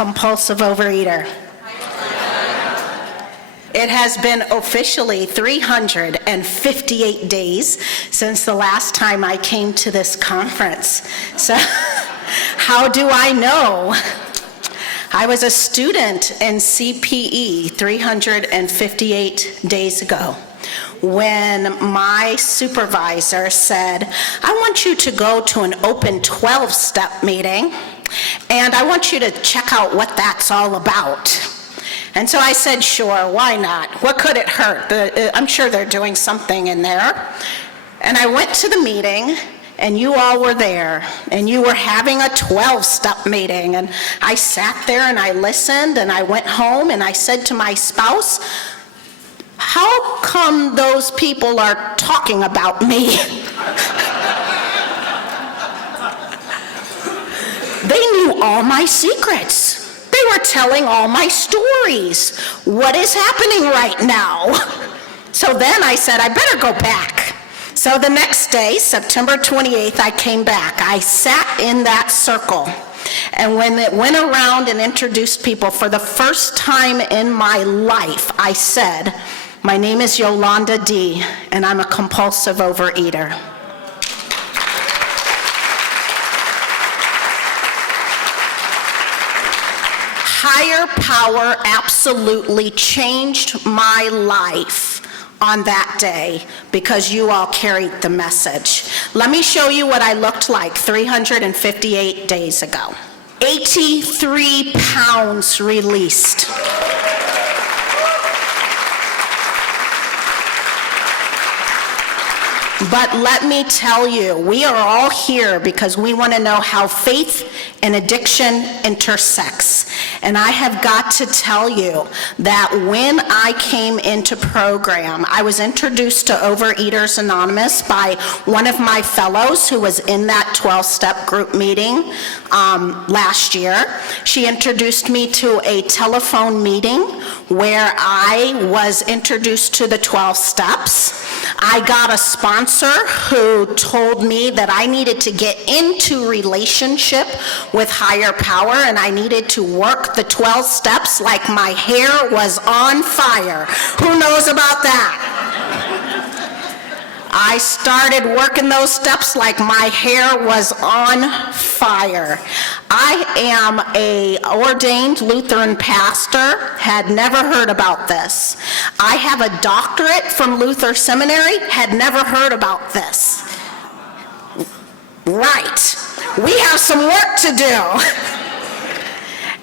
compulsive overeater. It has been officially 358 days since the last time I came to this conference. So how do I know? I was a student in CPE 358 days ago when my supervisor said, I want you to go to an open 12-step meeting, and I want you to check out what that's all about. And so I said, sure, why not? What could it hurt? I'm sure they're doing something in there. And I went to the meeting, and you all were there, and you were having a 12-step meeting. And I sat there, and I listened, and I went home, and I said to my spouse, how come those people are talking about me? They knew all my secrets. They were telling all my stories. What is happening right now? So then I said, I better go back. So the next day, September 28th, I came back. I sat in that circle. And when it went around and introduced people for the first time in my life, I said, my name is Yolanda D., and I'm a compulsive overeater. Higher power absolutely changed my life on that day because you all carried the message. Let me show you what I looked like 358 days ago. 83 pounds released. But let me tell you, we are all here because we want to know how faith and addiction intersects. And I have got to tell you that when I came into program, I was introduced to Overeaters Anonymous by one of my fellows who was in that 12-step group meeting last year. She introduced me to a telephone meeting where I was introduced to the 12 steps. I got a sponsor who told me that I needed to get into relationship with higher power and I needed to work the 12 steps like my hair was on fire. Who knows about that? I started working those steps like my hair was on fire. I am a ordained Lutheran pastor, had never heard about this. I have a doctorate from Luther Seminary, had never heard about this. Right, we have some work to do.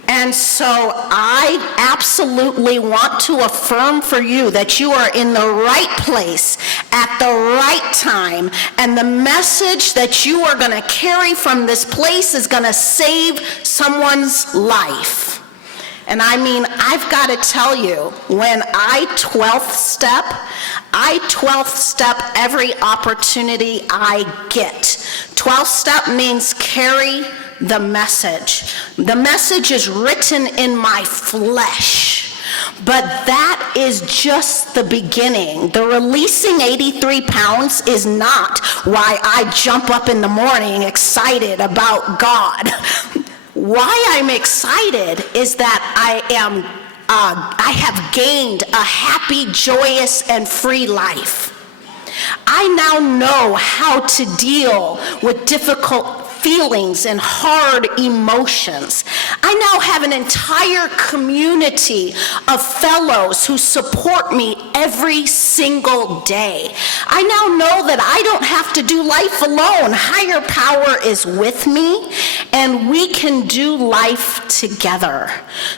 And so I absolutely want to affirm for you that you are in the right place at the right time, and the message that you are going to carry from this place is going to save someone's life. And I mean, I've got to tell you, when I 12th step every opportunity I get. 12th step means carry the message. The message is written in my flesh, but that is just the beginning. The releasing 83 pounds is not why I jump up in the morning excited about God. Why I'm excited is that I have gained a happy, joyous, and free life. I now know how to deal with difficult feelings and hard emotions. I now have an entire community of fellows who support me every single day. I now know that I don't have to do life alone. Higher power is with me, and we can do life together.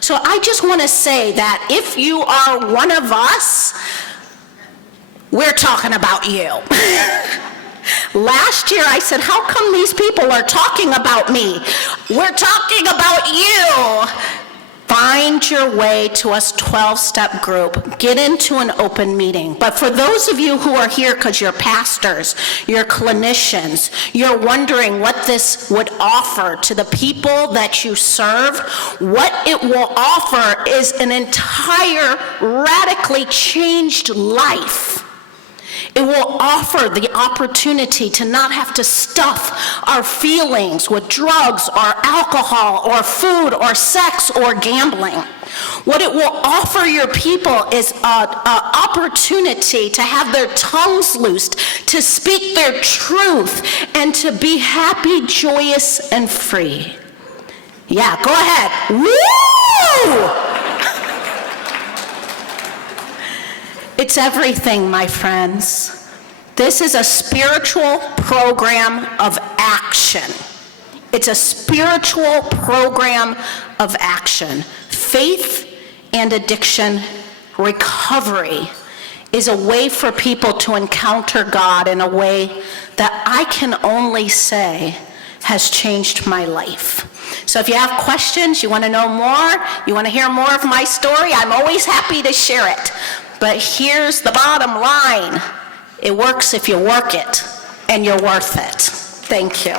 So I just want to say that if you are one of us, we're talking about you. Last year I said, how come these people are talking about me? We're talking about you. Find your way to a 12-step group. Get into an open meeting. But for those of you who are here because you're pastors, you're clinicians, you're wondering what this would offer to the people that you serve, what it will offer is an entire radically changed life. It will offer the opportunity to not have to stuff our feelings with drugs or alcohol or food or sex or gambling. What it will offer your people is an opportunity to have their tongues loosed, to speak their truth, and to be happy, joyous, and free. Yeah, go ahead. Woo! It's everything, my friends. This is a spiritual program of action. It's a spiritual program of action. Faith and addiction recovery is a way for people to encounter God in a way that I can only say has changed my life. So if you have questions, you want to know more, you want to hear more of my story, I'm always happy to share it. But here's the bottom line. It works if you work it, and you're worth it. Thank you.